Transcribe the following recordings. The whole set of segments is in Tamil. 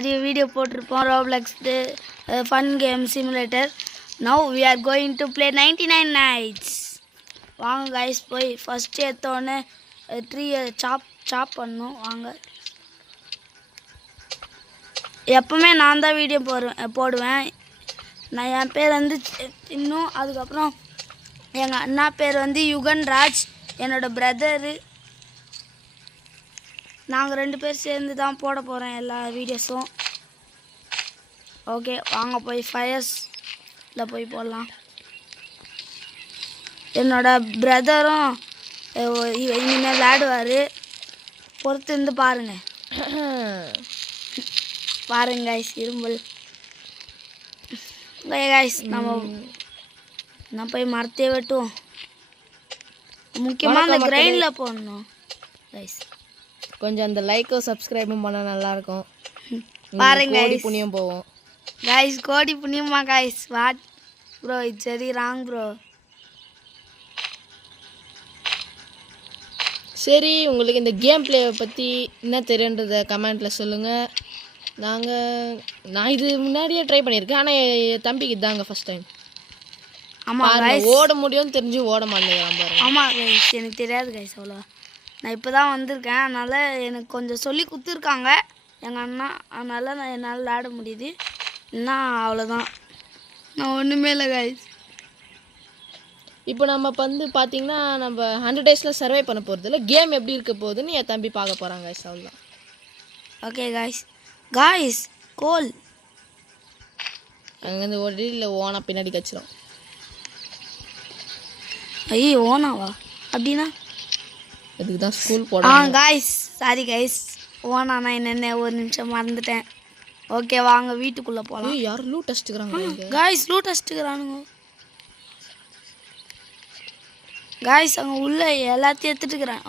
நிறைய வீடியோ போட்டிருப்போம் Roblox fun game simulator. Now we are going to play 99 nights. வாங்க கைஸ் போய் ஃபஸ்ட்டு எடுத்தோடனே ட்ரீயை சாப் பண்ணணும். வாங்க, எப்பவுமே நான் தான் வீடியோ போடுவேன். நான் என் பேர் வந்து இன்னும், அதுக்கப்புறம் எங்கள் அண்ணா பேர் வந்து யுகன்ராஜ், என்னோடய பிரதரு. நாங்கள் 2 பேர் சேர்ந்து தான் போட போகிறோம் எல்லா வீடியோஸும். ஓகே வாங்க போய் ஃபயர்ஸில் போய் போடலாம். என்னோடய பிரதரும் இனிமேல் விளையாடுவார், பொறுத்து இருந்து பாருங்கள். பாருங்க கைஸ், இரும்பல் கைஸ். நம்ம போய் மரத்தையே வெட்டுவோம். முக்கியமாக அந்த கிரைண்டில் போடணும் கைஸ். கொஞ்சம் அந்த லைக்கும் சப்ஸ்கிரைபும் பண்ணால் நல்லாயிருக்கும். பாருங்க கோடி புண்ணியம் போவோம் கைஸ். கோடி புண்ணியமா guys? What bro, it's very wrong bro. சரி, உங்களுக்கு இந்த கேம் பிளேவை பற்றி என்ன தெரியுன்றதை கமெண்ட்டில் சொல்லுங்கள். நான் இது முன்னாடியே ட்ரை பண்ணியிருக்கேன், ஆனால் என் தம்பிக்கு இதாங்க ஃபஸ்ட் டைம். ஆமாம், ஓட முடியும்னு தெரிஞ்சு ஓட மாட்டேங்கிறான் பாருங்க. ஆமாம் கைஸ், எனக்கு தெரியாது கைஸ் அவ்வளோ. நான் இப்போ தான் வந்திருக்கேன், அதனால் எனக்கு கொஞ்சம் சொல்லி கொடுத்துருக்காங்க எங்கள் அண்ணா, அதனால் என்னால் விளையாட முடியுது. இல்லைன்னா அவ்வளோதான், நான் ஒன்றுமே இல்லை கைஸ். இப்போ நம்ம வந்து பார்த்திங்கன்னா நம்ம 100 days சர்வை பண்ண போகிறது இல்லை, கேம் எப்படி இருக்க போகுதுன்னு என் தம்பி பார்க்க போகிறாங்க கைஸ், அவ்வளோதான். ஓகே காய்ஸ் கோல் அங்கேருந்து ஓடி இல்லை ஓனா பின்னாடி கச்சிரும். ஐயோ ஓனாவா? அப்படின்னா அதுக்கு தான் ஸ்கூல் போடுறோம். காய்ஸ் சாரி கைஸ், ஓனானா என்னென்ன ஒரு நிமிஷம் மறந்துட்டேன். ஓகே வாங்க வீட்டுக்குள்ளே போகலாம். யாரும் லூட் அடிச்சுக்கிறாங்க காய்ஸ், லூட் அடிச்சுக்கிறானுங்க காய்ஸ். அவங்க உள்ள எல்லாத்தையும் எடுத்துட்டுக்கிறேன்.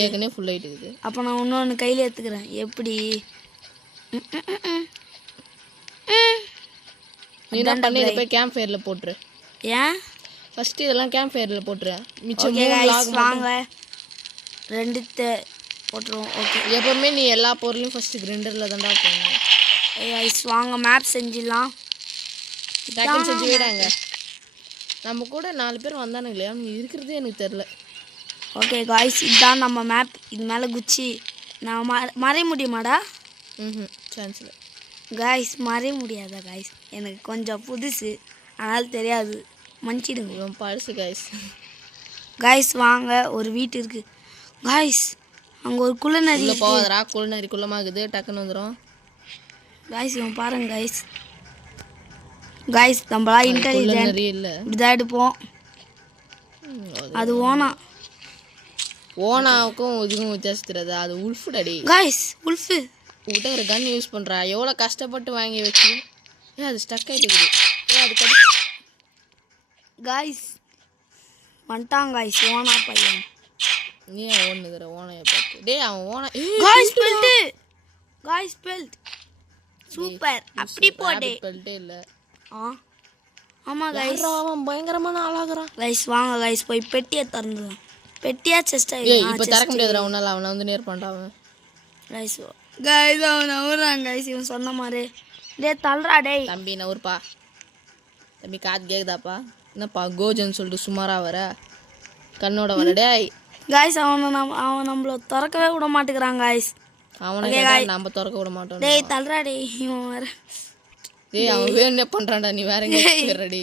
ஏற்கனவே ஃபுல் ஆகிட்டு இருக்குது. அப்போ நான் இன்னொன்று கையில் எடுத்துக்கிறேன். எப்படி நீ என்ன பண்ணி இதை போய் கேம்ப் ஃபயரில் போட்டுரு. ஏன் ஃபஸ்ட்டு இதெல்லாம் கேம்ப் ஃபயரில் போட்டுரு. மிச்சம் வாங்க 2 போட்டுருவோம். ஓகே, எப்போவுமே நீ எல்லா பொருளையும் ஃபஸ்ட்டு கிரைண்டரில் தான்டா போடணும். கைஸ் வாங்க மேப் செஞ்சிடலாம். டக்குன்னு செஞ்சு விடாங்க. நம்ம கூட 4 பேர் வந்தானுங்க இல்லையா, அவங்க இருக்கிறதே எனக்கு தெரில. ஓகே காய்ஸ், இதுதான் நம்ம மேப். இது மேலே குச்சி நான் மறைய முடியுமாடா? சான்ஸ் இல்லை காய்ஸ், மறைய முடியாதா காய்ஸ்? எனக்கு கொஞ்சம் புதுசு, அதனால் தெரியாது, மன்னிச்சிடுங்க. இவன் பழசு காய்ஸ். காய்ஸ் வாங்க, ஒரு வீட்டு இருக்குது காய்ஸ். அங்கே ஒரு குள்ளநரி போகாதரா, குள்ளநரி குள்ளமாகுது, டக்குன்னு வந்துடும் காய்ஸ். இவன் பாருங்க காய்ஸ், நம்மளா இன்டெலிஜென்ட் இல்லை, இப்படிதான் எடுப்போம். அது ஓனாவுக்கும் இதுக்கும் வித்தியாசம் தெரியாது. அது உல்ஃபு டாடி காய்ஸ். உல்ஃபு உங்கள்கிட்ட ஒரு கன் யூஸ் பண்ணுறா, எவ்வளோ கஷ்டப்பட்டு வாங்கி வச்சு. அது ஸ்டக் ஆகிட்டு இருக்குது. அது காய்ஸ் வந்துட்டான் காய்ஸ், ஓனா பையன். நீ ஓடுனுக்கிற ஓனையை பார்த்து. டே அவன் ஓனா guys belt. Guys belt super. அப்படி போடே பெல்ட்டே இல்லை. ஆமாம் காய்ஸ், அவன் பயங்கரமான ஆளாகிறான். காய்ஸ் வாங்க காய்ஸ், போய் பெட்டியை திறந்துடலாம். பெட்டியா செஸ்டா? இப்போ திறக்க முடியாதுடா உன்னால, அவனை வந்து நேர் பண்ணுறான் காய்ஸ். காய்ஸ் அவன் நவுறான் காய்ஸ், இவன் சொன்ன மாதிரி. டே தள்ளுறா டேய். தம்பி நவுறுப்பா. தம்பி காது கேக்குதாப்பா? என்னப்பா கோஜன்னு சொல்லிட்டு சுமாராக வர, கண்ணோட வர. டேய் காய்ஸ், அவன் நம்மள திறக்கவே விட மாட்டேங்கிறான் காய்ஸ். அவனை நம்ம திறக்க விட மாட்டோம். டேய் தள்ளுறா டேய், இவன் வேற. டேய் அவன் வேணுனே பண்ணுறான்டா, நீ வேற எங்கே ரெடி.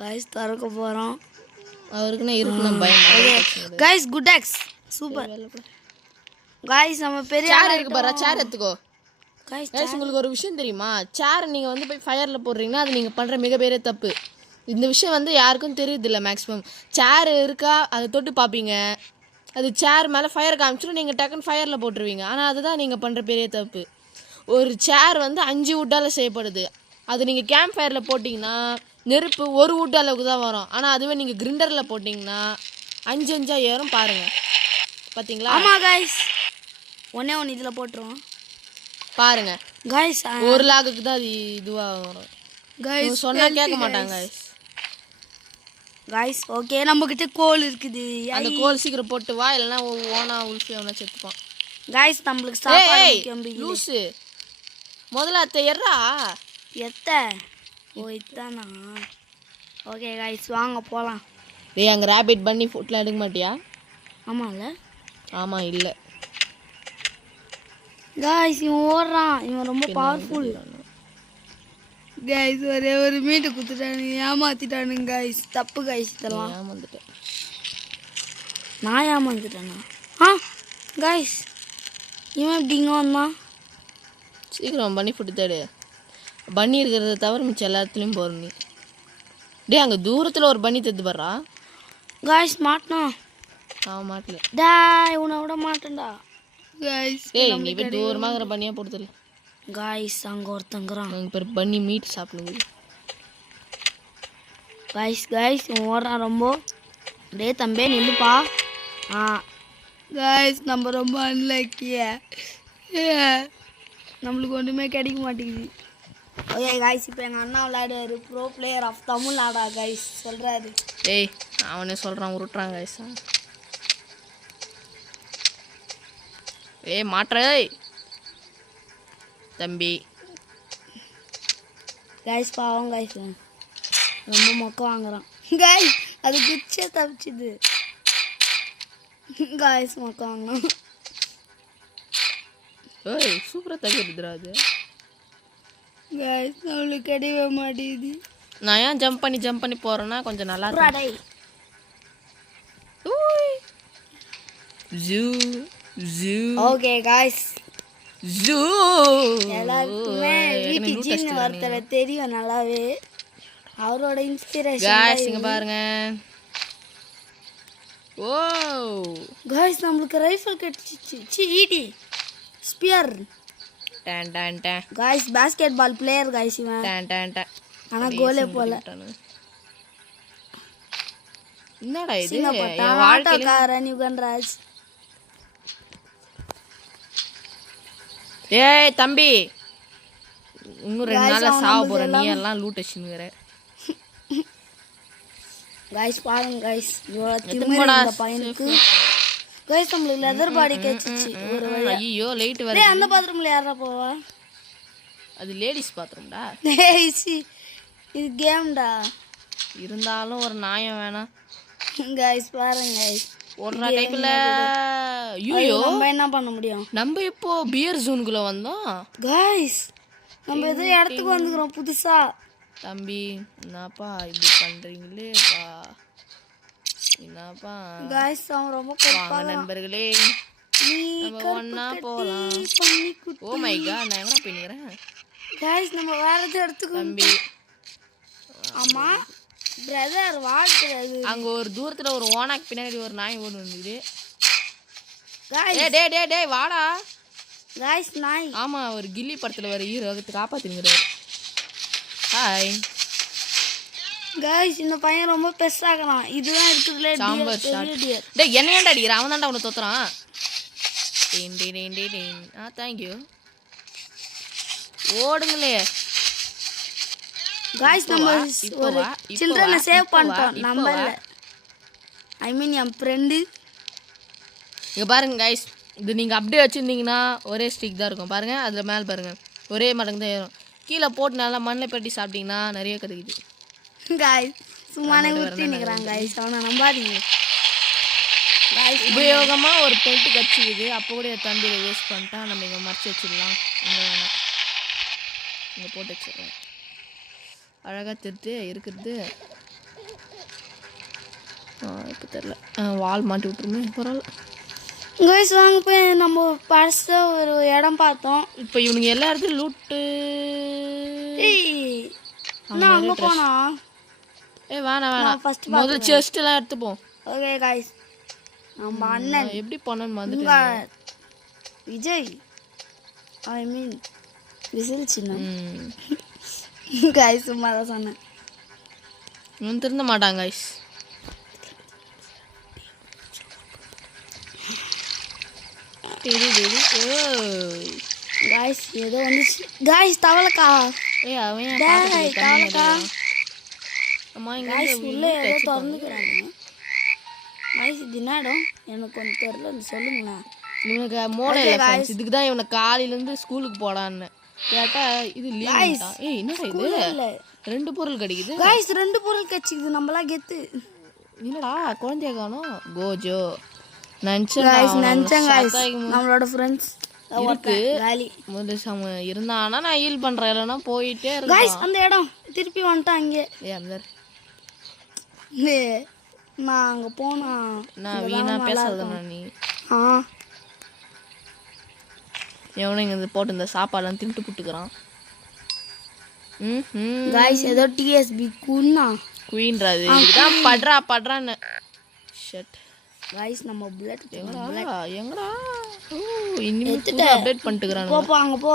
காய்ஸ் திறக்க போகிறோம். அவருக்குன்னா இருக்குன்னு பயம். Guys good X super. Guys நம்ம பெரிய சேர் இருக்கு பாரு, சேர் எடுத்துக்கோ. காய்ஸ் உங்களுக்கு ஒரு விஷயம் தெரியுமா? சேர் நீங்கள் வந்து போய் ஃபயரில் போடுறீங்கன்னா அது நீங்கள் பண்ணுற மிகப்பெரிய தப்பு. இந்த விஷயம் வந்து யாருக்கும் தெரியுதில்ல. மேக்ஸிமம் சேர் இருக்கா அதை தொட்டு பார்ப்பீங்க, அது சேர் மேலே ஃபயர் காமிச்சிடும், நீங்கள் டக்குன்னு ஃபயரில் போட்டுருவீங்க. ஆனால் அதுதான் நீங்கள் பண்ணுற பெரிய தப்பு. ஒரு சேர் வந்து 5 வுட்டால் செய்யப்படுது. அது நீங்கள் கேம்ப் ஃபயரில் போட்டிங்கன்னா நெருப்பு 1 வுட் அளவுக்கு தான் வரும். ஆனால் அதுவே நீங்கள் கிரிண்டரில் போட்டிங்கன்னா 5 ஏறும். பாருங்கள், பார்த்தீங்களா? ஆமாம் காய்ஸ், ஒன்று இதில் போட்டுருவோம் பாருங்க காய்ஸ். 1 லாக்குக்கு தான் அது இதுவாக வரும் காய்ஸ். சொன்னால் கேட்க மாட்டாங்க காய்ஸ். ஓகே நம்மக்கிட்ட கோல் இருக்குது. அந்த கோல் சீக்கிரம் போட்டு வா, இல்லைன்னா ஓனா உல்ஃபி அவனை செத்துப்பான். காய்ஸ் நம்மளுக்கு சாப்பாடு ஏய் முக்கியம் பிகிலே. லூசு முதல்ல அத்தை எறா எத்த ஓ இதானா ஓகே காய்ஸ் வாங்க போகலாம். டேய் அங்கே ரேபிட் பண்ணி ஃபுட்லாம் எடுக்க மாட்டியா? ஆமாம்ல ஆமாம் இல்லை காய்ஸ் இவன் ஓடுறான், இவன் ரொம்ப பவர்ஃபுல். காய்ஸ் ஒரே ஒரு மீட்டு குத்துட்டானுங்க, ஏமாத்திட்டானுங்க காய்ஸ். தப்பு காய்ஸ் இதெல்லாம். ஏமாந்துட்டேன் நான் ஏமாந்துட்டேனா? காய்ஸ் இவன் எப்படிங்க வந்தான்? சீக்கிரம் பண்ணி ஃபுட்டு தேடு. பண்ணி இருக்கிறத தவிர மிச்சம் எல்லா இடத்துலையும் போகிற நீ. டே அங்கே தூரத்தில் ஒரு பண்ணி தத்து படுறா. காய்ஸ் மாட்டினா அவன் மாட்டல. டேய் உன்னை விட மாட்டேன்டா காய்ஸ். டேய் நீ போய் தூரமாக இருக்கிற பண்ணியாக போடுதல. காய்ஸ் அங்கே ஒருத்தங்கிறான். நாங்கள் பேர் பண்ணி மீட் சாப்பிடுங்க. காய்ஸ் இவன் ஓடுறான் ரொம்ப. டே தம்பே நில்லுப்பா. காய்ஸ் நம்ம ரொம்ப அன்லக்கிய, நம்மளுக்கு ஒன்றுமே கிடைக்க மாட்டேங்குது. ஓகே காய்ஸ் இப்போ எங்கள் அண்ணா விளையாடுவார், ப்ரோ பிளேயர் ஆஃப் தமிழ்நாடா காய்ஸ் சொல்கிறாரு. ஏய் அவனே சொல்கிறான் உருட்டுறான் காய்ஸ். ஏய் மாட்டுற தம்பி. காய்ஸ் பாவம் காய்ஸ் ரொம்ப மொக்க வாங்குறான். காய்ஸ் அது குச்சே தப்பிச்சுது. காய்ஸ் மொக்க வாங்கினான். ஏய் சூப்பராக தவிர்த்துடா அது. காய்ஸ் நம்மளுக்கு கிடையவே மாட்டேங்குது. நான் ஏன் ஜம்ப் பண்ணி போகிறேன்னா கொஞ்சம் நல்லா இருக்கும். ஜூ ஜூ ஓகே காய்ஸ் ஜூ எல்லாருக்குமே வீட்டு ஜீனு ஒருத்தரை தெரியும் நல்லாவே, அவரோட இன்ஸ்பிரேஷன். காய்ஸ் இங்க பாருங்க. ஓ காய்ஸ் நம்மளுக்கு ரைஃபிள் கிடைச்சிச்சு. ஈடி ஸ்பியர். டன் டன் டன் guys basketball player guys இவன். டன் டன் டன். ஆனா கோலே போல. என்னடா இது? சிங்கப்பட்டா ஆட்டோக்காரன் யுகன்ராஜ். ஏய் தம்பி இன்னும் 2 நாள்ல சாவ போற. நீ எல்லாம் லூட் அடிச்சுங்கற. गाइस பாருங்க गाइस இந்த பையனுக்கு गाइस நம்மளுக்கு லெதர் பாடி கேச்சிச்சு ஒரு வழியா. ஐயோ லைட் வருது. டேய் அந்த பாத்ரூம்ல யாரா போவா? அது லேடிஸ் பாத்ரூம்டா. டேய் இது கேம்டா. இருந்தாலும் ஒரு நாயம் வேணாம். गाइस பாருங்க गाइस ஓடுற டைப்ல. ஐயோ நம்ம என்ன பண்ண முடியும்? நம்ம இப்போ பியர் ஜோனுக்குள்ள வந்தோம். गाइस நம்ம ஏதோ இடத்துக்கு வந்துறோம் புதுசா. தம்பி என்னப்பா இப்படி பண்றீங்களேப்பா? என்னப்பா गाइस அவன் ரொம்ப கோபமா நண்பர்களே நீ நம்ம ஒண்ணா போலாம். பண்ணி குட்டி. ஓ மை காட் நான் எங்கடா போயிங்கறேன்? गाइस நம்ம வேற இடத்துக்கு தம்பி. ஆமா பிரதர் வாட்றது. அங்க ஒரு தூரத்துல ஒரு ஓனாக் பின்னாடி ஒரு நாய் ஓடு வந்துது. गाइस டேய் வாடா. गाइस நாய். ஆமா ஒரு கில்லி படத்துல வர ஹீரோ காப்பாத்திங்கறாரு. ஹாய் गाइस இந்த பையன் ரொம்ப பெருசாகறான். இதுதான் இருக்குதுல சாம்பர் ஷாட். டேய் என்ன ஏன்டா அடிக்குற? அவன் தான்டா உன்னை தோத்துறான். டேன் थैंक यू. ஓடுங்களே गाइस நம்ம ஒரு சில்ட்ரனை சேவ் பண்ணிட்டோம் நம்பர்ல. ஐ மீன் என் ஃப்ரெண்ட். இங்க பாருங்க गाइस இது நீங்க அப்படியே வச்சிருந்தீங்கன்னா ஒரே ஸ்டிக் தான் இருக்கும். பாருங்க அதுல மேல பாருங்க ஒரே மடங்கு தான் ஏறும். கீழே போட்டு நல்லா மண்ணில் பெட்டி சாப்பிட்டீங்கன்னா நிறைய கிடைக்குது. गाइस சும்மானே ஊத்தி நிக்கறான் गाइस அவனை நம்பாதீங்க. गाइस உபயோகமாக ஒரு பெட்டு கச்சிக்குது. அப்போ கூட தம்பியை வேஸ்ட் பண்ணிட்டா நம்ம இங்கே மறைச்சி வச்சிடலாம். இங்கே வேணாம் இங்கே போட்டு வச்சிடலாம். அழகாக திருட்டு இருக்கிறது இப்போ தெரில. வால் மாட்டி விட்டுருமே பரவாயில்ல. गाइस வாங்க போய் நம்ம பர்ஸ் ஒரு இடம் பார்த்தோம். இப்போ இவனுங்க எல்லா இடத்துலையும் லூட்டு. ஏய் நான் அங்க போனா. வேணாம் first முதல்ல செஸ்ட்லாம் எடுத்துப்போம். ஓகே गाइस நம்ம அண்ணன் எப்படி பண்ணணும்னு வந்துட்டு விஜய் ஐ மீன் விசில் சின்ன गाइस சும்மா தான் சொன்னேன். இவன் திருந்த மாட்டாங்க गाइस. गाइस ஏதோ வந்துச்சு. गाइस தவளக்கா. ஏய் அவன் டேய் தவளக்கா. அம்மா இங்க गाइस உள்ள ஏதோ திறந்துக்கறாங்க. गाइस தினாடம் எனக்கு கொஞ்சம் தெரியல சொல்லுங்களா. இவனுக்கு மூளை இல்லை ஃப்ரெண்ட்ஸ். இதுக்கு தான் இவனை காலையிலேருந்து ஸ்கூலுக்கு போடான்னு கேட்டா இது லீவ். ஏய் என்னடா இது இல்ல 2 பொருள் கிடைக்குது. गाइस 2 பொருள் கிடைச்சிக்குது. நம்மளா கெத்து. என்னடா குழந்தைய காணோம். கோஜோ गाइस நஞ்சம் गाइस நம்மளோட फ्रेंड्स இருக்கு வேலி முதல்ல இருந்தானா நான் ஹீல் பண்றேன். இல்லைன்னா போயிட்டே இருக்கேன். गाइस அந்த இடம் திருப்பி வந்துட்டான் இங்கே. அந்த நான் அங்க போனா நான் வீணா பேசாதண்ணா நீ. எவனும் இங்கே போட்டு இந்த சாப்பாடெல்லாம் தின்ட்டு புட்டுக்கிறான். गाइस ஏதோ டிஎஸ்பி குயின்றாது. இதுதான் படுறான்னு. ஷட் गाइस நம்ம புல்லட் எங்கடா இனிமே அப்டேட் பண்ணிட்டுக்கறானே. போ அங்க போ.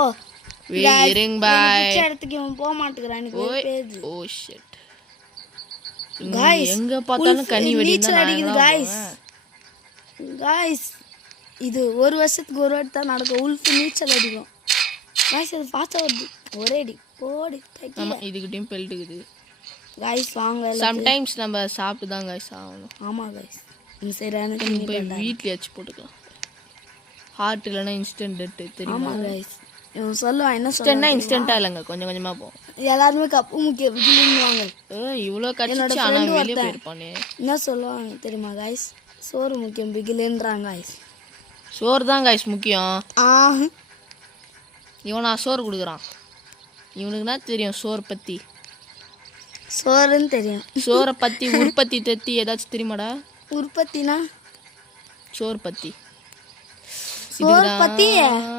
வெயிரிங் பை இடத்துக்கு இவன் போக மாட்டேங்கறான். எனக்கு பேஜ். Oh shit. गाइस எங்க பார்த்தாலும் கனி வெடினா அடிக்குது गाइस. गाइस இது ஒரு வருஷத்துக்கு ஒரு வாட்டி தான் நடக்கும். உல்ஃப் நீச்சல் அடிக்கும். गाइस அது ஃபாஸ்டா வருது. ஒரே அடி போடி. ஆமா இதுகிட்டயும் பெல்ட்டுக்குது. गाइस வாங்க. சம்டைம்ஸ் நம்ம சாப்பிட்டு தான் गाइस ஆகணும். ஆமா गाइस இந்த சரியான போய் வீட்ல வச்சு போட்டுக்கலாம். ஹார்ட் இல்லனா இன்ஸ்டன்ட் டெத் தெரியுமா? ஆமா गाइस இவன் சொல்லுவான். என்ன சொல்லுவான்? இன்ஸ்டன்ட்டா இல்லங்க கொஞ்சம் கொஞ்சமா போகும். எல்லாரும் கப்பு முக்கிய வில்லுவாங்க. இவ்ளோ கடிச்சு ஆனா வெளிய போயிருப்பானே. என்ன சொல்லுவாங்க தெரியுமா गाइस? சோறு முக்கியம் பிகில்ன்றாங்க गाइस. சோறு தான் गाइस முக்கியம். இவனா சோறு குடுக்குறான். இவனுக்கு என்ன தெரியும் சோறு பத்தி? சோறுன்னு தெரியும். சோறை பத்தி உற்பத்தி தத்தி ஏதாச்சும் தெரியுமாடா? உற்பத்தினா சோறு பத்தி. சோறு பத்தி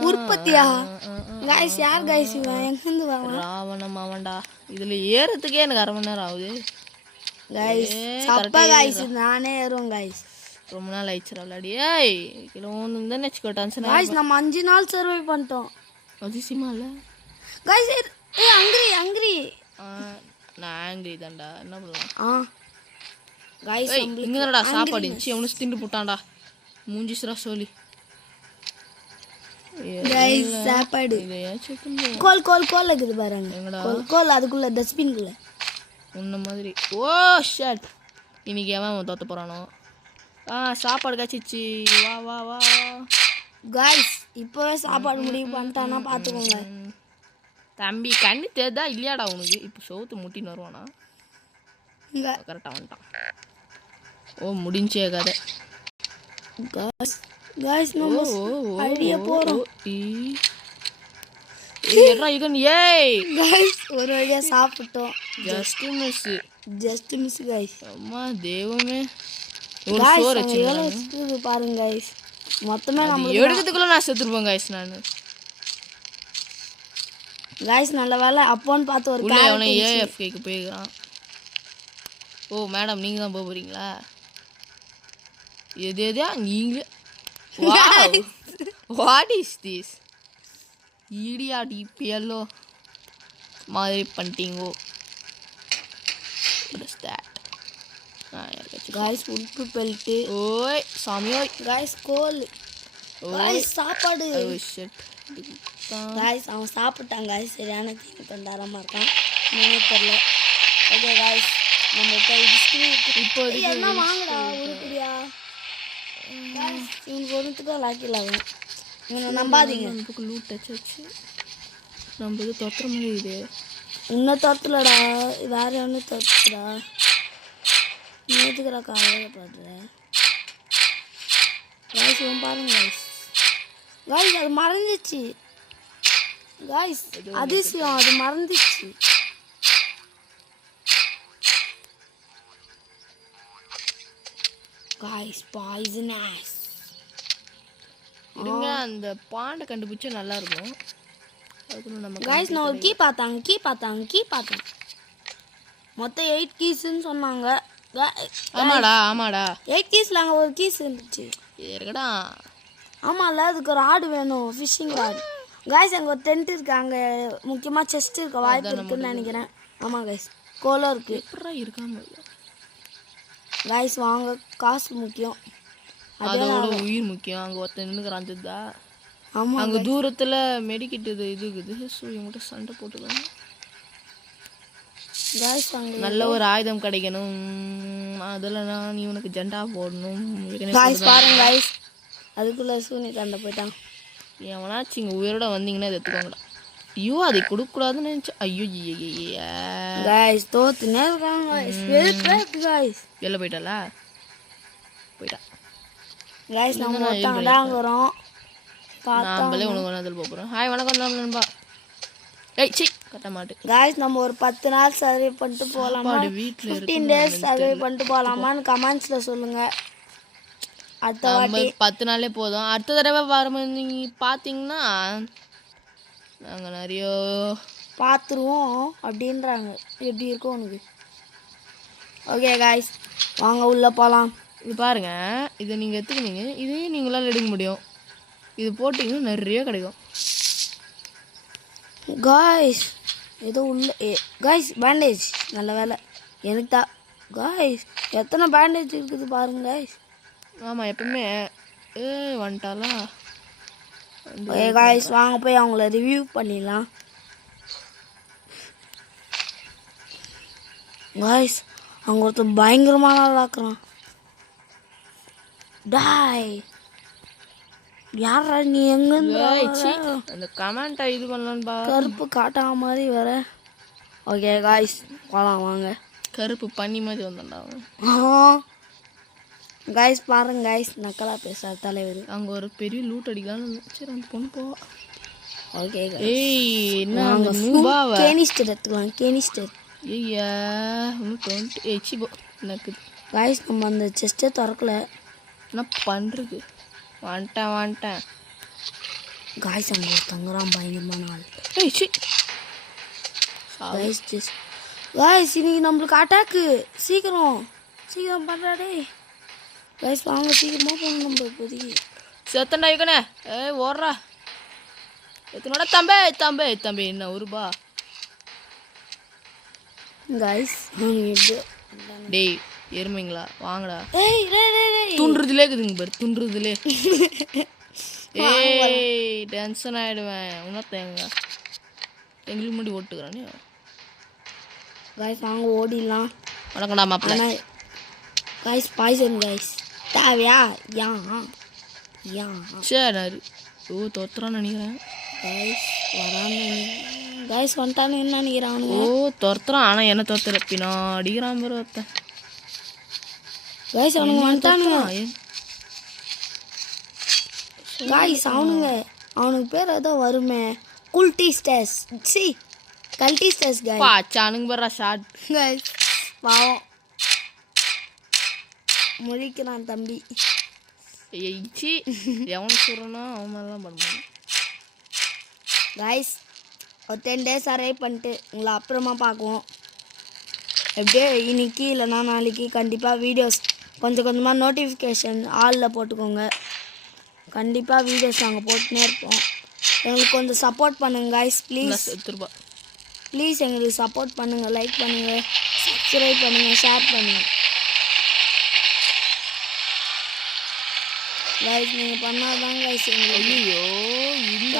உற்பத்தியா? गाइस யார் गाइस இவன்? எங்க இருந்து வரான்? ராவணம் அவன்டா. இதுல ஏறதுக்கே எனக்கு 1/2 மணி நேரம் ஆகுது गाइस. சப்பா गाइस நானே ஏறும் गाइस. ரொம்ப நாள் ஆயிடுச்சு விளையாடி. ஏய் கிலோ வந்து நெச்சுக்கோ டென்ஷன். गाइस நம்ம 5 நாள் சர்வை பண்ணிட்டோம். அதிசயமா இல்ல गाइस? ஏய் ஹங்கிரி நான் ஆங்கிரி தான்டா. என்ன பண்ணலாம்? गाइस இங்க என்னடா சாப்பாடு இருந்துச்சு. அவனு திண்டு போட்டான்டா. மூஞ்சிஸ்ரா சொல்லி. गाइस சாப்பாடு கோல் இருக்குது பாருங்க. கோல் அதுக்குள்ள டஸ்ட்பின்குள்ள உன்ன மாதிரி. Oh shut. இன்னைக்கு அவன் தோத்த போறானோ? சாப்பாடு காய்ச்சிச்சு. வா வா வா गाइस இப்போவே சாப்பாடு முடிவு பண்ணிட்டானா பார்த்துக்கோங்க. தம்பி கண்ணு தேதா இல்லையாடா உனக்கு? இப்போ சோத்து முட்டின்னு வருவானா? கரெக்டாக வந்துட்டான். ஓ முடிஞ்சே கதை. गाइस நம்ம ஐடியா போறோம். ஏய் गाइस ஒரு வழியா சாப்பிட்டோம். Just miss guys. அம்மா தெய்வமே. ஒரு சோறு வச்சிருக்காங்க பாருங்க गाइस. மொத்தமே நம்ம எடுக்கிறதுக்குள்ள நான் செத்துருப்பேன் गाइस நானு. गाइस நல்ல வேளை அப்போன்னு பார்த்து ஒரு கார் அவனே ஏஎஃப்கேக்கு போயிறான். ஓ மேடம் நீங்க தான் போறீங்களா? எதேதா நீங்க. Wow what is this? ஈடியா டிபிஎல்லோ மாதிரி பண்ணிட்டீங்கோ. What is that? गाइस உப்பு பெல்ட். ஓய் சாமியோ. गाइस கோல். गाइस சாப்பாடு. Oh shit. गाइस அவன் சாப்பிட்டாங்க गाइस. சரியான தீனி பண்டாரமா இருக்கான். என்னன்னு தெரியல. ஓகே गाइस நம்ம இப்போ என்ன வாங்கடா உருப்படியா? गाइस இவன் ஒருத்துக்கு லாக்கில அவன். இவனை நம்பாதீங்க. நமக்கு லூட் டச் நம்ம இது தொத்துற மாதிரி இது. இன்னும் தொத்தலடா. வேற ஒன்று தொத்துடா. நேற்றுக்கிற காலையில் பாடுறேன். गाइस இவன் பாருங்க गाइस. गाइस அது மறந்துச்சு. गाइस அதிசயம் அது மறந்துச்சு. Guys poisonous. இருங்க அந்த பாண்டை கண்டுபிடிச்சா நல்லா இருக்கும். அதுக்கு நம்ம गाइस நான் ஒரு கீ பார்த்தாங்க. மொத்தம் 8 கீஸ்ன்னு சொன்னாங்க. ஆமாடா 8 கீஸ்ல அங்க ஒரு கீஸ் இருந்துச்சு. இருக்கடா. ஆமால அதுக்கு ஒரு ராடு வேணும். Phishing rod. गाइस அங்க ஒரு டென்ட் இருக்கு. அங்க முக்கியமா செஸ்ட் இருக்க வாய்ப்பு இருக்குன்னு நினைக்கிறேன். ஆமா गाइस கோலோ இருக்கு. எப்பறா இருக்காம? गाइस வாங்க காசு முக்கியம். அதோட உயிர் முக்கியம். அங்க ஒருத்தன் நின்னுக்கறான் தெரியுதா? ஆமா அங்க தூரத்துல மெடிக்கிட் இது இருக்குது. சோ இவங்க சண்டை போட்டுக்கலாம். गाइस அங்க நல்ல ஒரு ஆயுதம் கிடைக்கணும். அதெல்லாம் நான் உனக்கு ஜெண்டா போடணும். गाइस பாருங்க गाइस அதுக்குள்ளே சூனி சண்டை போயிட்டான். எவனாச்சும் இங்கே உயிரோட வந்தீங்கன்னா இதை எடுத்துக்கோங்கடா. ஐயோ அதை கொடுக்கக்கூடாதுன்னு நினச்சேன். ஐயோ கைஸ் தோத்துனே இருக்காங்க கைஸ். வெளில போயிட்டாளா? போயிட்டா. கைஸ் நம்ம ஒருத்தவங்கடாங்கிறோம் நாங்களே உனக்கு ஒன்றாதில் போகிறோம். ஹாய் வணக்கம் நண்பா. ஏய் சி கட்ட மாட்டேன். கைஸ் நம்ம ஒரு 10 நாள் சர்வே பண்ணிட்டு போகலாமா, 15 days சர்வே பண்ணிட்டு போகலாமான்னு கமெண்ட்ஸில் சொல்லுங்கள். அடுத்த வாட்டி 10 நாளே போதும். அடுத்த தடவை வரும்போது நீங்கள் பார்த்தீங்கன்னா நாங்கள் நிறைய பார்த்துருவோம் அப்படின்றாங்க. எப்படி இருக்கும் உனக்கு? ஓகே கைஸ் வாங்க உள்ளே போகலாம். இது பாருங்கள், இதை நீங்கள் எடுத்துக்கினீங்க, இதையும் நீங்களால் எடுக்க முடியும். இது போட்டிங்கன்னா நிறைய கிடைக்கும். காய்ஸ் ஏதோ உள்ள காய்ஸ் பேண்டேஜ் நல்ல வேலை எனக்கு தான். காய்ஸ் எத்தனை பேண்டேஜ் இருக்குது பாருங்க காய்ஸ். ஆமாம் எப்பவுமே வந்துட்டாலா. ஓகே காய்ஸ் வாங்க போய் அவங்கள ரிவ்யூ பண்ணிடலாம். காய்ஸ் அவங்க ஒருத்தர் பயங்கரமான ஆளாக்குறான். டாய் யாரா நீ எங்கேருந்து அந்த கமெண்ட்டை இது பண்ணலான்னு கருப்பு காட்டாம மாதிரி வர. ஓகே காய்ஸ் போகலாம் வாங்க. கருப்பு பண்ணி மாதிரி வந்தாண்டா காய்ஸ் பாருங்க காய்ஸ் நக்கலாக பேசுகிறார் தலைவர். அங்கே ஒரு பெரிய லூட் அடிக்கலாம்னு. சரி அந்த பொண்ணு போ. ஓகே ஏய் என்ன கேனிஸ்டர் எடுத்துக்கலாம். கேனிஸ்டர் ஐயா இன்னும் 20 போ நக்குது. காய்ஸ் நம்ம அந்த செஸ்ட்டே திறக்கல. என்ன பண்ணுறது? வந்துட்டேன் காய்ஸ் அங்கே ஒரு தங்குறான் பயங்கரமான ஆள். காய்ஸ் ஜஸ்ட் காய்ஸ் இன்னைக்கு நம்மளுக்கு அட்டாக்கு. சீக்கிரம் பண்ணுறாடே காய்ஸ் வாங்க சீக்கிரமாக போகணும் நம்ம இப்போதைக்கு. செத்தண்டா இருக்கனே. ஓடுறா எத்தனோட தம்பி என்ன ஒருபா காய்ஸ். டேய் எருமைங்களா வாங்கடா. துண்டுறதுலே இருக்குதுங்க பாரு துண்டுறதுலே. ஏய் டென்ஷன் ஆகிடுவேன். உணர்த்தேங்க எங்களுக்கு முன்னாடி ஓட்டுக்கிறானே. காய்ஸ் வாங்க ஓடிடலாம். வணக்கம்டா மாப்பிள்ள. காய்ஸ் பாய்சன் காய்ஸ் தேவையா? சரி ஓ தோத்துறான்னு நினைக்கிறேன். காய்ஸ் வரான்னு காய்ஸ் வந்துட்டான்னு என்ன நினைக்கிறான்? ஓ துரத்துறான். ஆனால் என்ன தோத்துற பின்னாடிக்கிறான் பாரு ஒருத்தன். காய்ஸ் அவனுங்க வந்துட்டானுங்க. காய்ஸ் அவனுக்கு பேர் ஏதோ வருமே குல்டிஸ்டஸ். சி கல்டிஸ்டஸ் காய்ஸ். பாச்சானுங்க பர்றா ஷாட். காய்ஸ் பாவம் முழிக்கிறான் தம்பி. சி எவனுக்கு சொல்கிறனா அவன் மாதிரிலாம் பண்ணுவான். காய்ஸ் ஒரு 10 days அரே பண்ணிட்டு உங்களை அப்புறமா பார்க்குவோம். எப்படியே இன்னைக்கு இல்லைனா நாளைக்கு கண்டிப்பாக வீடியோஸ் கொஞ்சம் கொஞ்சமாக நோட்டிஃபிகேஷன் ஆலில் போட்டுக்கோங்க. கண்டிப்பாக வீடியோஸ் நாங்கள் போட்டுனே இருப்போம். எங்களுக்கு கொஞ்சம் சப்போர்ட் பண்ணுங்கள் காய்ஸ் ப்ளீஸ் எங்களுக்கு சப்போர்ட் பண்ணுங்கள். லைக் பண்ணுங்கள், சப்ஸ்கிரைப் பண்ணுங்கள், ஷேர் பண்ணுங்கள். காய்ஸ் நீங்கள் பண்ணாதான் காய்ஸ் எங்களுக்கு. ஐயோ இந்த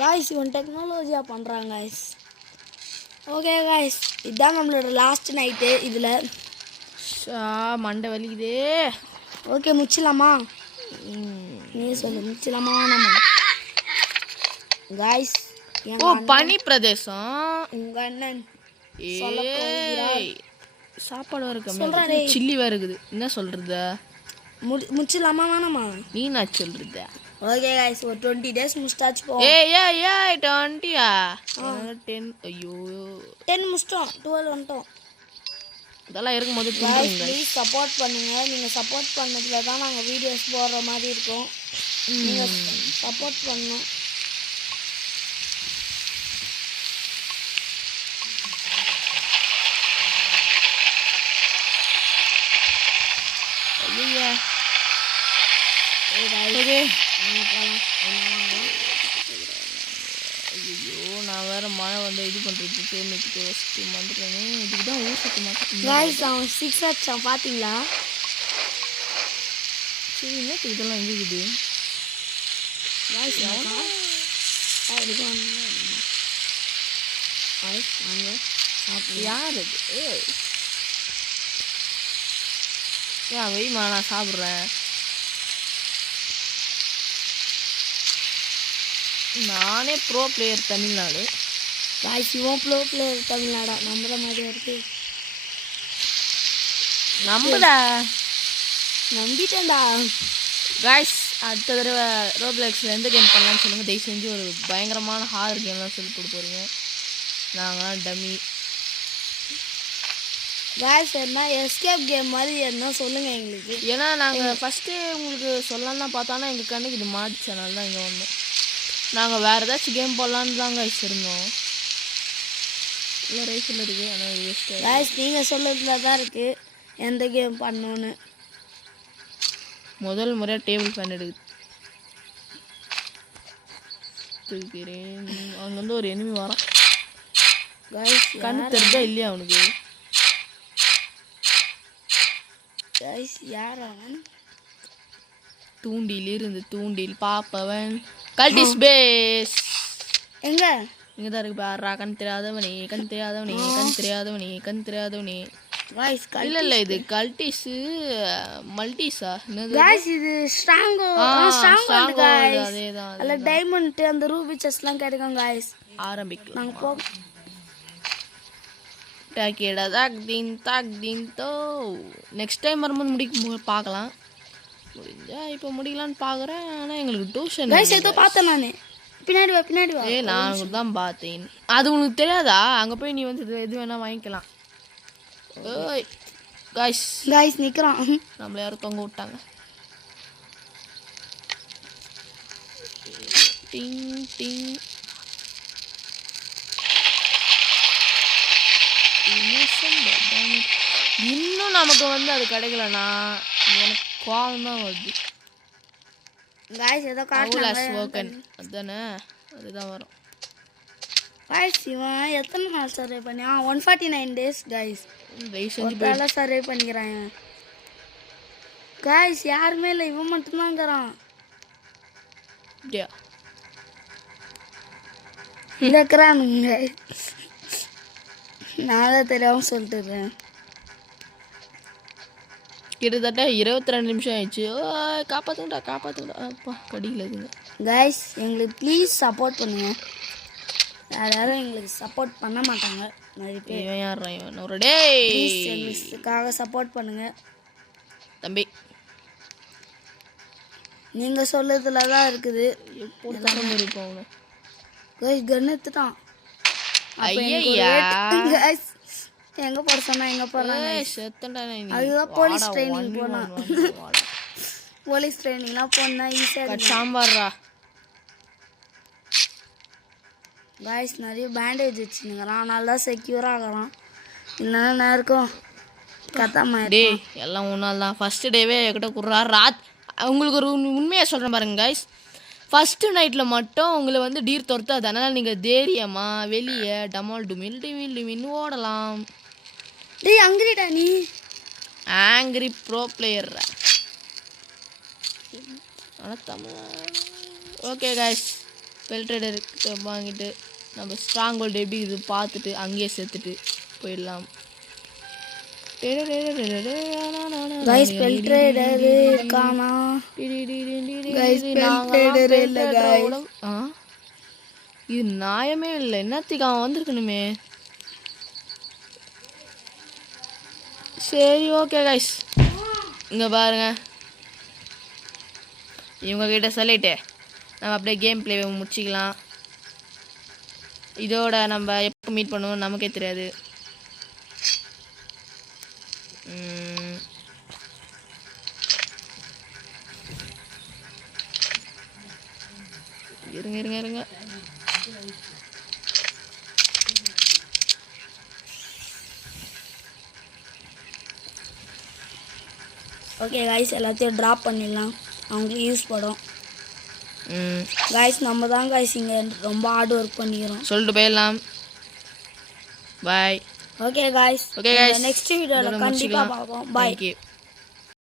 காய்ஸ் இவன் டெக்னாலஜியாக பண்ணுறாங்க காய்ஸ். ஓகே காய்ஸ் இதுதான் நம்மளோட லாஸ்ட் நைட்டு. இதில் மண்டை வலிக்குதே. ஓகே முச்சிடலாமா? நீ சொல்லு முச்சிடலாமா நம்ம காய்ஸ்? ஓ பனி பிரதேசம். உங்கள் அண்ணன் சாப்பாடு வேறு கம்மி, சில்லி வேறு இருக்குது. என்ன சொல்கிறது? முச்சிடலாமா வேணாமா? நீ நான் சொல்கிறது. ஓகே गाइस ஒரு 20 days முடிச்சாச்சு போ. ஏய் 20யா? 10. ஐயோ 10 முடிச்சிட்டோம். 12 வந்துட்டோம். இதெல்லாம் இருக்கும்போது தூங்குங்க. ப்ளீஸ் சப்போர்ட் பண்ணுங்க. நீங்க சப்போர்ட் பண்ணதுல தான் நாங்க வீடியோஸ் போடுற மாதிரி இருக்கும். நீங்க சப்போர்ட் பண்ணனும். ஐயா ஓகே ஐயோ நான் வேற மழை வந்து இது பண்ணுறதுக்கு இன்னைக்கு வந்துட்டேனே. இதுக்கு தான் ஊர் சத்த மாட்டேன். காய்ஸ் அவன் 6 அடிச்சான் பார்த்தீங்களா? சரி என்ன இதெல்லாம் எங்கே இருக்குது? காய்ஸ் வாங்க யார் அது? ஏன் வெய்மா, நான் சாப்பிட்றேன். நானே ப்ரோ பிளேயர் தமிழ்நாடு. காய்ஸ் இவன் ப்ரோ பிளேயர் தமிழ்நாடா? நம்புற மாதிரியா இருக்கு. நம்புடா, நம்பிட்டேன்டா. காய்ஸ் அடுத்த தடவை ரோப்ளெக்ஸில் எந்த கேம் பண்ணலான்னு சொல்லுங்கள். தயவு செஞ்சு ஒரு பயங்கரமான ஹாரர் கேம்லாம் சொல்லி போட்டு போகிறீங்க. நாங்கள் டம்மி. காய்ஸ் என்ன எஸ்கேப் கேம் மாதிரி என்ன சொல்லுங்க எங்களுக்கு. ஏன்னா நாங்கள் ஃபஸ்ட்டு உங்களுக்கு சொல்லலாம் தான் பார்த்தோன்னா எங்கள் கண்ணுக்கு இது மாட்டு சேனல் தான் இங்கே வந்தோம். நாங்கள் வேறு ஏதாச்சும் கேம் போடலான்னு தாங்க இருந்தோம். இல்லை ரைஃபில் இருக்குது, ஆனால் வேஸ்ட்டு. காய்ஸ் நீங்கள் சொல்லுறதுல தான் இருக்குது எந்த கேம் பண்ணணுன்னு. முதல் முறையாக டேபிள் ஃபேன் எடுத்துக்கிறேன். அங்கே வந்து ஒரு எனிமி வரான். காய்ஸ் கண் தெரிஞ்சா இல்லையா அவனுக்கு? காய்ஸ் யார் அவன்? தூண்டிலிருந்து தூண்டில் பாப்பவன் கல்டிஸ் பேஸ். எங்க? இங்கே தான் இருக்கு பாரா. கண் தெரியாதவனே, கண் தெரியாதவனே, கண் தெரியாதவனே, கண் தெரியாதவனே. காய்ஸ் இல்லை இல்லை, இது கல்டிஸு மல்டிஸா? காய்ஸ் இது ஸ்ட்ராங்கோ. அதே தான். அதில் டைமண்ட் அந்த ரூபி செஸ்லாம் கிடைக்கும் காய்ஸ். ஆரம்பிக்கலாம். நாங்கள் போ. டாக்கிடா தாக் தீன் தோ. நெக்ஸ்ட் டைம் வரும்போது பார்க்கலாம். முடிஞ்சா இப்போ முடிக்கலான்னு பார்க்குறேன். ஆனால் எங்களுக்கு டியூஷன். காய்ஸ் ஏதோ பார்த்தேன் நான். பின்னாடி வா, பின்னாடி வா. நான் தான் பார்த்தேன். அது உனக்கு தெரியாதா? அங்கே போய் நீ வந்து எது வேணால் வாங்கிக்கலாம். ஓய் காய்ஸ், காய்ஸ் நிற்கிறான். நம்மள யாரும் தொங்க விட்டாங்க. டிங் டிங். இன்னும் நமக்கு வந்து அது கிடைக்கலண்ணா எனக்கு கோவம் தான் வருது. காய்ஸ் ஏதோ காட்டுறாங்க. அதுதானே, அதுதான் வரும். காய்ஸ் இவன் எத்தனை நாள் சர்வே பண்ணியான்? 149 days காய்ஸ். ஒருத்தால சர்வே பண்ணிக்கிறான் இவன். காய்ஸ் யாருமே இல்லை, இவன் மட்டும்தாங்கிறான். இருக்கிறானுங்க. நான் தான் தெரியாமல் சொல்லிட்டுறேன். கிட்டத்தட்ட 22 நிமிஷம் ஆயிடுச்சு. காப்பாற்றுங்கடா. அப்பா கடியில் இருக்குங்க. காய்ஸ் எங்களுக்கு ப்ளீஸ் சப்போர்ட் பண்ணுங்க. யாரும் எங்களுக்கு சப்போர்ட் பண்ண மாட்டாங்க நிறைய பேர். இவன் யார் இவன்? ஒரு ப்ளீஸ் எங்களுக்காக சப்போர்ட் பண்ணுங்க தம்பி. நீங்கள் சொல்லுறதுல தான் இருக்குது. காய்ஸ் கன் எடுத்துட்டான். காய்ஸ் எங்கே போட சொன்னா எங்கே போகிறாங்க? அதுதான் போலீஸ் ட்ரைனிங் போனான். போலீஸ் ட்ரைனிங்லாம் போனால் ஈஸியாக சாம்பார்ரா. காய்ஸ் நிறைய பேண்டேஜ் வச்சுருங்கிறான், அதனால தான் செக்யூராக ஆகிறான். இல்லைன்னா நேருக்கும் கத்தாம. எல்லாம் ஒன்றால் தான். ஃபஸ்ட்டு டேவே என்கிட்ட குடுறா. உங்களுக்கு ஒரு உண்மையாக சொல்கிறேன் பாருங்க காய்ஸ். ஃபஸ்ட்டு நைட்டில் மட்டும் உங்களை வந்து டீர் துரத்தாது. அதனால் நீங்கள் தைரியமாக வெளியே டமால் டுமில் ஓடலாம். அங்கிரிடா நீ. Angry bro player. ஆனால் தமிழ். ஓகே காய்ஸ், பெல்ட்ரேடர் வாங்கிட்டு நம்ம ஸ்ட்ராங் ஹோல்டு எப்படி இது பார்த்துட்டு அங்கேயே சேர்த்துட்டு போயிடலாம். गाइस पेल्ट्रेडर काना गाइस पेल्ट्रेडर இல்ல गाइस இது நியாயமே இல்லை. என்னத்துக்கு அவன் வந்திருக்கணுமே. சரி ஓகே गाइस, இங்கே பாருங்க இவங்கக்கிட்ட சொல்லிட்டு நம்ம அப்படியே கேம் பிளே முடிச்சிக்கலாம். இதோட நம்ம எப்போ மீட் பண்ணுவோம் நமக்கே தெரியாது. இருங்க ஓகே गाइस, எல்லாத்தையும் ட்ராப் பண்ணிடலாம், அவங்களுக்கு யூஸ் படும். गाइस நம்ம தான் गाइस இங்கே ரொம்ப ஹார்ட் ஒர்க் பண்ணிக்கிறோம் சொல்லிட்டு போயிடலாம். பாய். ஓகே गाइस, நெக்ஸ்ட் வீடியோவில் கண்டிப்பாக பார்ப்போம். பாய்.